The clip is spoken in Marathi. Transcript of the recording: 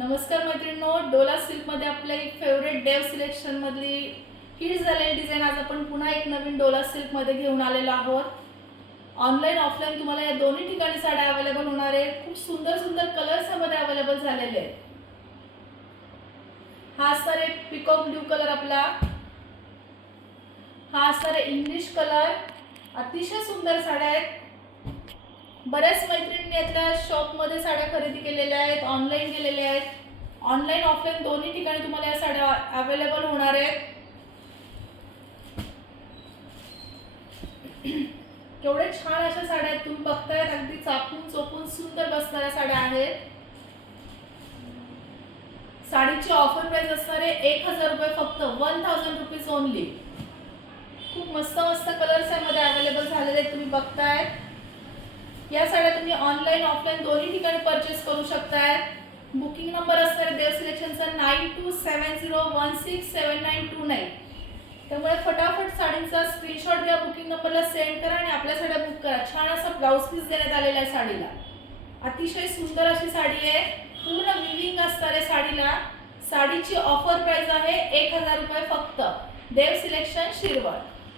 नमस्कार मैत्रिणींनो, डोला सिल्क मध्ये आपल्या फेवरेट देव सिलेक्शन मधली हिट झालेली डिझाइन आज आपण पुन्हा एक नवीन डोला सिल्क मध्ये घेऊन आलेलो आहोत। ऑनलाइन ऑफलाइन तुम्हाला या दोन्ही ठिकाणी साड्या अवेलेबल होणार आहेत। खूप सुंदर सुंदर कलर्स मध्ये अवेलेबल झालेले आहेत। हा असणार आहे पिकॉक ब्लू कलर आपला, हा असणार आहे इंग्लिश कलर। अतिशय सुंदर साड्या आहेत। बरेच मैत्रिणींनी यातल्या शॉप मध्ये साड्या खरेदी केलेल्या आहेत, ऑनलाइन गेलेल्या आहेत। ऑनलाइन ऑफलाइन दोन्ही ठिकाणी तुम्हाला या साड्या अवेलेबल होणार आहेत। केवढे छान अशा साड्या आहेत, तुम्ही बघताय अगदी चापून चोपून सुंदर बसणाऱ्या साड्या आहेत। साडीची ऑफर प्राइस असणार आहे 1000 रुपये, फक्त 1000 रुपीज ओनली। खूप मस्त मस्त कलर्स यामध्ये अवेलेबल झालेले आहेत, तुम्ही बघताय। या साड्या तुम्ही ऑनलाइन ऑफलाइन दोन्ही ठिकाणी परचेस करू शकताय। बुकिंग नंबर असणार आहे देव सिलेक्शनचा 9270167929। त्यामुळे फटाफट साडींचा स्क्रीनशॉट घ्या, बुकिंग नंबरला सेंड करा आणि आपल्या साड्या बुक करा। छान असा ब्लाउज पीस देण्यात आलेला आहे साडीला। अतिशय सुंदर अशी साडी आहे, पूर्ण विविंग असणार आहे साडीला। साडीची ऑफर प्राइस आहे 1000 रुपये, फक्त देव सिलेक्शन शिरवळ।